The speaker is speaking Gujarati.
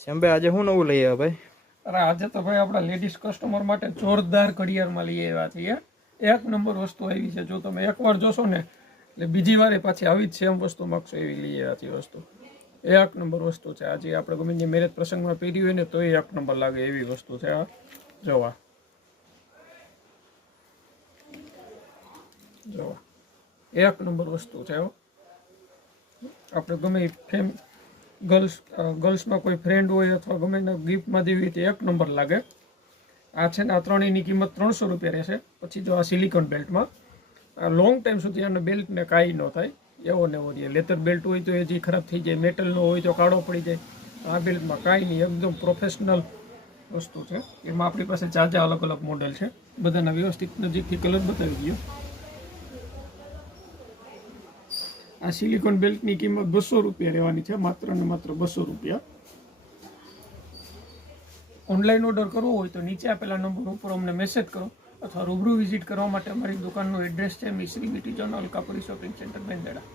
શ્યામભાઈ આજે શું નવું લઈ આવ્યા ભાઈ? અરે આજે તો ભાઈ આપણા લેડીઝ કસ્ટમર માટે જોરદાર ઘડિયાળમાં લઈ આવ્યા છીએ. એક નંબર વસ્તુ આવી છે. જો તમે એકવાર જોશો ને એટલે બીજી વારે પાછી આવી જ સેમ વસ્તુ માગશો એવી લઈ આવ્યા છીએ વસ્તુ. એક નંબર વસ્તુ છે. આજે આપણે ગમે તે મેરેજ પ્રસંગમાં પહેરી હોય ને તો એક નંબર લાગે એવી વસ્તુ છે. આ જોવા એક નંબર વસ્તુ છે. આપણે ગમે ગર્લ્સમાં કોઈ ફ્રેન્ડ હોય અથવા ગમે એને ગિફ્ટમાં દેવી તો એક નંબર લાગે. આ છે ને આ ત્રણેયની કિંમત 300 રૂપિયા રહેશે. પછી જો આ સિલિકોન બેલ્ટમાં આ લોંગ ટાઈમ સુધી આના બેલ્ટને કાંઈ ન થાય એવો ને એવો રહે. લેધર બેલ્ટ હોય તો એ જે ખરાબ થઈ જાય, મેટલનો હોય તો કાળો પડી જાય. આ બેલ્ટમાં કાંઈ નહીં, એકદમ પ્રોફેશનલ વસ્તુ છે. એમાં આપણી પાસે ચાજા અલગ અલગ મોડેલ છે. બધાના વ્યવસ્થિત નજીકથી કલર બતાવી દો. આ સિલિકોન બેલ્ટની કિંમત 200 રૂપિયા રહેવાની છે. માત્ર ને માત્ર 200 રૂપિયા. ઓનલાઈન ઓર્ડર કરવો હોય તો નીચે આપેલા નંબર ઉપર અમને મેસેજ કરો અથવા રૂબરૂ વિઝિટ કરવા માટે અમારી દુકાનનું એડ્રેસ છે Mishri beauty zone Alkapuri shopping centre બેંદેડા.